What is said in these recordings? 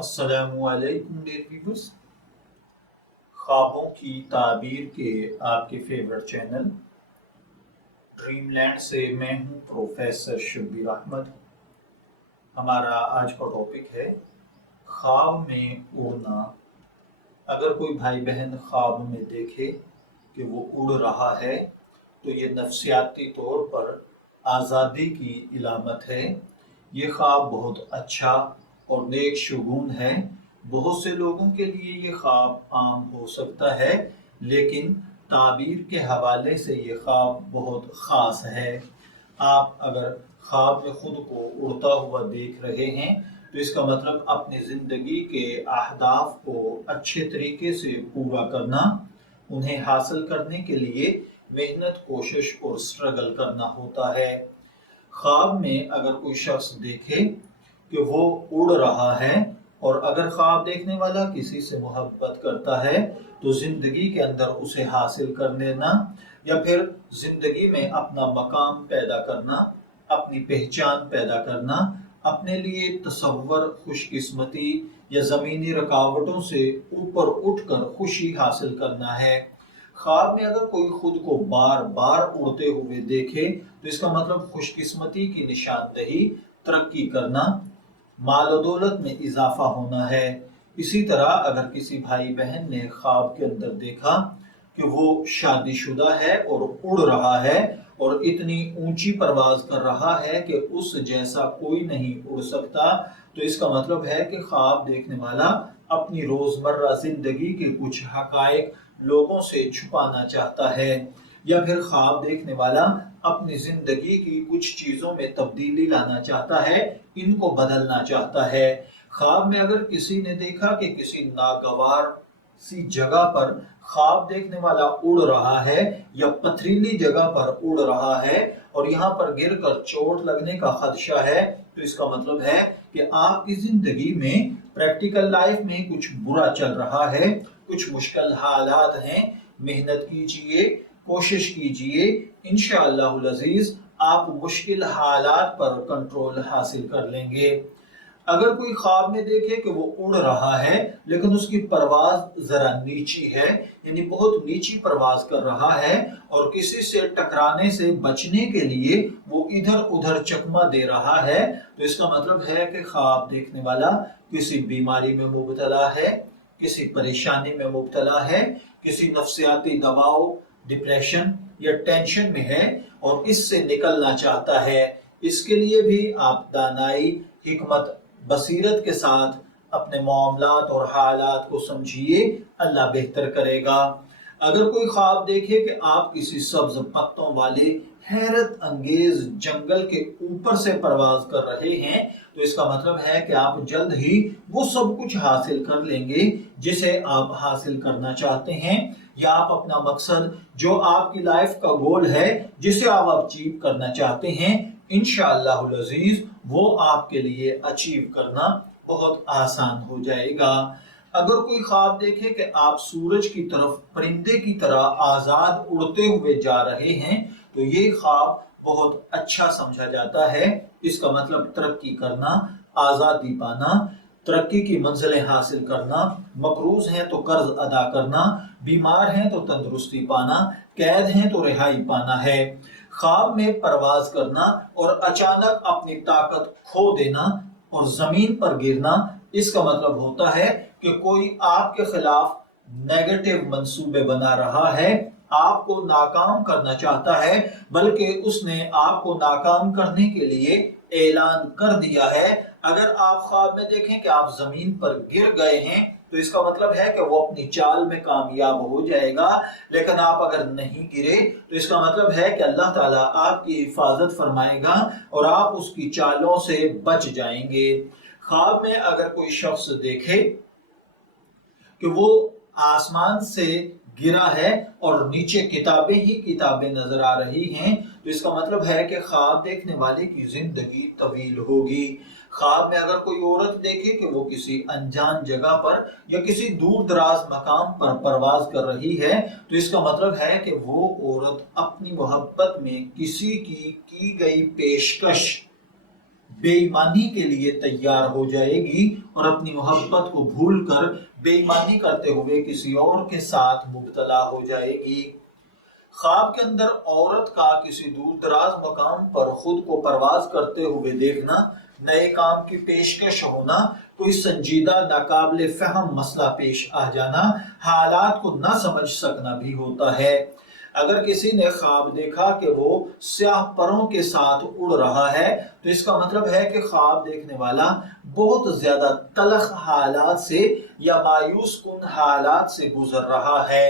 السلام علیکم dear viewers, خوابوں کی تعبیر کے آپ کے فیورٹ چینل ڈریم لینڈ سے میں ہوں پروفیسر شبیر احمد۔ ہمارا آج کا ٹاپک ہے خواب میں اڑنا۔ اگر کوئی بھائی بہن خواب میں دیکھے کہ وہ اڑ رہا ہے تو یہ نفسیاتی طور پر آزادی کی علامت ہے۔ یہ خواب بہت اچھا اور نیک شگون ہے۔ بہت سے لوگوں کے لیے یہ خواب عام ہو سکتا ہے، لیکن تعبیر کے حوالے سے یہ خواب بہت خاص ہے۔ آپ اگر خواب میں خود کو اڑتا ہوا دیکھ رہے ہیں تو اس کا مطلب اپنی زندگی کے اہداف کو اچھے طریقے سے پورا کرنا، انہیں حاصل کرنے کے لیے محنت، کوشش اور سٹرگل کرنا ہوتا ہے۔ خواب میں اگر کوئی شخص دیکھے کہ وہ اڑ رہا ہے اور اگر خواب دیکھنے والا کسی سے محبت کرتا ہے تو زندگی کے اندر اسے حاصل کر لینا یا پھر زندگی میں اپنا مقام پیدا کرنا، اپنی پہچان پیدا کرنا، اپنے لیے تصور، خوش قسمتی یا زمینی رکاوٹوں سے اوپر اٹھ کر خوشی حاصل کرنا ہے۔ خواب میں اگر کوئی خود کو بار بار اڑتے ہوئے دیکھے تو اس کا مطلب خوش قسمتی کی نشاندہی، ترقی کرنا، مال و دولت میں اضافہ ہونا ہے۔ اسی طرح اگر کسی بھائی بہن نے خواب کے اندر دیکھا کہ وہ شادی شدہ ہے اور اڑ رہا ہے اور اتنی اونچی پرواز کر رہا ہے کہ اس جیسا کوئی نہیں اڑ سکتا، تو اس کا مطلب ہے کہ خواب دیکھنے والا اپنی روزمرہ زندگی کے کچھ حقائق لوگوں سے چھپانا چاہتا ہے، یا پھر خواب دیکھنے والا اپنی زندگی کی کچھ چیزوں میں تبدیلی لانا چاہتا ہے، ان کو بدلنا چاہتا ہے۔ خواب میں اگر کسی نے دیکھا کہ کسی ناگوار سی جگہ پر خواب دیکھنے والا اڑ رہا ہے یا پتھریلی جگہ پر اڑ رہا ہے اور یہاں پر گر کر چوٹ لگنے کا خدشہ ہے، تو اس کا مطلب ہے کہ آپ کی زندگی میں پریکٹیکل لائف میں کچھ برا چل رہا ہے، کچھ مشکل حالات ہیں۔ محنت کیجئے، کوشش کیجئے، انشاءاللہ العزیز آپ مشکل حالات پر کنٹرول حاصل کر لیں گے۔ اگر کوئی خواب میں دیکھے کہ وہ اڑ رہا ہے لیکن اس کی پرواز ذرا نیچی ہے، یعنی بہت نیچی پرواز کر رہا ہے اور کسی سے ٹکرانے سے بچنے کے لیے وہ ادھر ادھر چکما دے رہا ہے، تو اس کا مطلب ہے کہ خواب دیکھنے والا کسی بیماری میں مبتلا ہے، کسی پریشانی میں مبتلا ہے، کسی نفسیاتی دباؤ، ڈپریشن یا ٹینشن میں ہے اور اس سے نکلنا چاہتا ہے۔ اس کے لیے بھی آپ دانائی، حکمت، بصیرت کے ساتھ اپنے معاملات اور حالات کو سمجھیے، اللہ بہتر کرے گا۔ اگر کوئی خواب دیکھے کہ آپ کسی سبز پتوں والے حیرت انگیز جنگل کے اوپر سے پرواز کر رہے ہیں تو اس کا مطلب ہے کہ آپ جلد ہی وہ سب کچھ حاصل کر لیں گے جسے آپ حاصل کرنا چاہتے ہیں، یا آپ اپنا مقصد جو آپ کی لائف کا گول ہے جسے آپ اچیو کرنا چاہتے ہیں، انشاءاللہ العزیز وہ آپ کے لیے اچیو کرنا بہت آسان ہو جائے گا۔ اگر کوئی خواب دیکھے کہ آپ سورج کی طرف پرندے کی طرح آزاد اڑتے ہوئے جا رہے ہیں تو یہ خواب بہت اچھا سمجھا جاتا ہے۔ اس کا مطلب ترقی کرنا، آزادی پانا، ترقی کی منزلیں حاصل کرنا، مقروض ہیں تو قرض ادا کرنا، بیمار ہیں تو تندرستی پانا، قید ہیں تو رہائی پانا ہے۔ خواب میں پرواز کرنا اور اچانک اپنی طاقت کھو دینا اور زمین پر گرنا، اس کا مطلب ہوتا ہے کہ کوئی آپ کے خلاف نیگیٹو منصوبے بنا رہا ہے، آپ کو ناکام کرنا چاہتا ہے، بلکہ اس نے آپ کو ناکام کرنے کے لیے اعلان کر دیا ہے۔ اگر آپ خواب میں دیکھیں کہ آپ زمین پر گر گئے ہیں تو اس کا مطلب ہے کہ وہ اپنی چال میں کامیاب ہو جائے گا، لیکن آپ اگر نہیں گرے تو اس کا مطلب ہے کہ اللہ تعالیٰ آپ کی حفاظت فرمائے گا اور آپ اس کی چالوں سے بچ جائیں گے۔ خواب میں اگر کوئی شخص دیکھے کہ وہ آسمان سے گرا ہے اور نیچے کتابیں ہی کتابیں نظر آ رہی ہیں تو اس کا مطلب ہے کہ خواب دیکھنے والے کی زندگی طویل ہوگی۔ خواب میں اگر کوئی عورت دیکھے کہ وہ کسی انجان جگہ پر یا کسی دور دراز مقام پر پرواز کر رہی ہے تو اس کا مطلب ہے کہ وہ عورت اپنی محبت میں کسی کی گئی پیشکش بے ایمانی کے لیے تیار ہو جائے گی اور اپنی محبت کو بھول کر بے ایمانی کرتے ہوئے کسی اور کے ساتھ مبتلا ہو جائے گی۔ خواب کے اندر عورت کا کسی دور دراز مقام پر خود کو پرواز کرتے ہوئے دیکھنا، نئے کام کی پیشکش ہونا، کوئی سنجیدہ ناقابل فہم مسئلہ پیش آ جانا، حالات کو نہ سمجھ سکنا بھی ہوتا ہے۔ اگر کسی نے خواب دیکھا کہ وہ سیاہ پروں کے ساتھ اڑ رہا ہے تو اس کا مطلب ہے کہ خواب دیکھنے والا بہت زیادہ تلخ حالات سے یا مایوس کن حالات سے گزر رہا ہے۔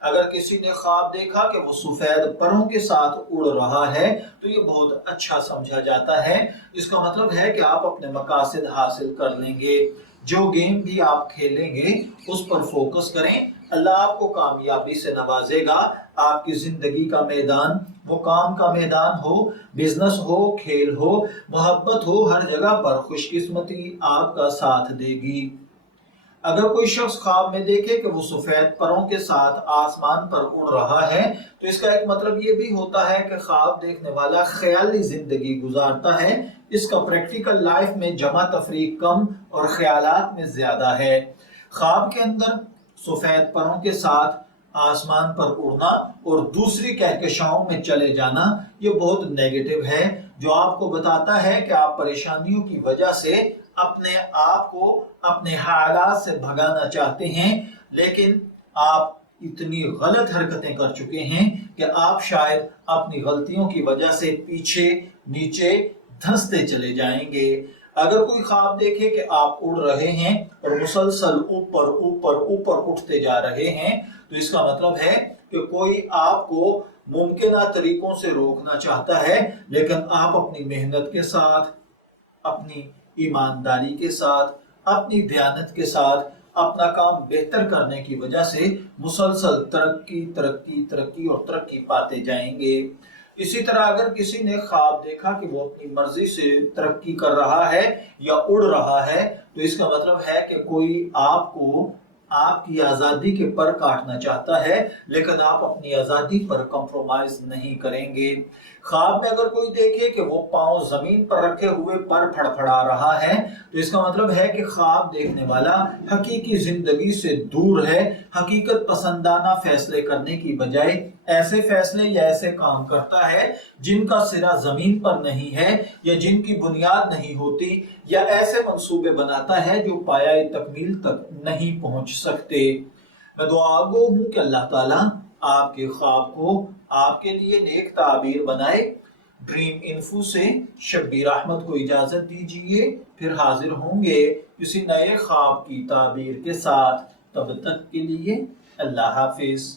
اگر کسی نے خواب دیکھا کہ وہ سفید پروں کے ساتھ اڑ رہا ہے تو یہ بہت اچھا سمجھا جاتا ہے، اس کا مطلب ہے کہ آپ اپنے مقاصد حاصل کر لیں گے۔ جو گیم بھی آپ کھیلیں گے اس پر فوکس کریں، اللہ آپ کو کامیابی سے نوازے گا۔ آپ کی زندگی کا میدان، وہ کام کا میدان ہو، بزنس ہو، کھیل ہو، محبت ہو، ہر جگہ پر خوش قسمتی آپ کا ساتھ دے گی۔ اگر کوئی شخص خواب میں دیکھے کہ وہ سفید پروں کے ساتھ آسمان پر اڑ رہا ہے تو اس کا ایک مطلب یہ بھی ہوتا ہے کہ خواب دیکھنے والا خیالی زندگی گزارتا ہے، اس کا پریکٹیکل لائف میں جمع تفریق کم اور خیالات میں زیادہ ہے۔ خواب کے اندر سفید پروں کے ساتھ آسمان پر اڑنا اور دوسری کہکشاؤں میں چلے جانا یہ بہت نیگیٹو ہے، جو آپ کو بتاتا ہے کہ آپ پریشانیوں کی وجہ سے اپنے آپ کو اپنے حالات سے بھگانا چاہتے ہیں، لیکن آپ اتنی غلط حرکتیں کر چکے ہیں کہ آپ شاید اپنی غلطیوں کی وجہ سے پیچھے نیچے دھنستے چلے جائیں گے۔ اگر کوئی خواب دیکھے کہ آپ اڑ رہے ہیں اور مسلسل اوپر اوپر اوپر اٹھتے جا رہے ہیں تو اس کا مطلب ہے کہ کوئی آپ کو ممکنہ طریقوں سے روکنا چاہتا ہے، لیکن آپ اپنی محنت کے ساتھ، اپنی ایمانداری کے ساتھ، اپنی دیانت کے ساتھ اپنا کام بہتر کرنے کی وجہ سے مسلسل ترقی ترقی ترقی اور ترقی پاتے جائیں گے۔ اسی طرح اگر کسی نے خواب دیکھا کہ وہ اپنی مرضی سے ترقی کر رہا ہے یا اڑ رہا ہے تو اس کا مطلب ہے کہ کوئی آپ کو آپ کی آزادی کے پر کاٹنا چاہتا ہے، لیکن آپ اپنی آزادی پر کمپرومائز نہیں کریں گے۔ خواب میں اگر کوئی دیکھے کہ وہ پاؤں زمین پر رکھے ہوئے پر پھڑپھڑا رہا ہے تو اس کا مطلب ہے کہ خواب دیکھنے والا حقیقی زندگی سے دور ہے، حقیقت پسندانہ فیصلے کرنے کی بجائے ایسے فیصلے یا ایسے کام کرتا ہے جن کا سرا زمین پر نہیں ہے یا جن کی بنیاد نہیں ہوتی، یا ایسے منصوبے بناتا ہے جو پایہ تکمیل تک نہیں پہنچ سکتے۔ میں دعا گو ہوں کہ اللہ تعالیٰ آپ کے خواب کو آپ کے لیے نیک تعبیر بنائے۔ ڈریم انفو سے شبیر احمد کو اجازت دیجیے، پھر حاضر ہوں گے کسی نئے خواب کی تعبیر کے ساتھ۔ تب تک کے لیے اللہ حافظ۔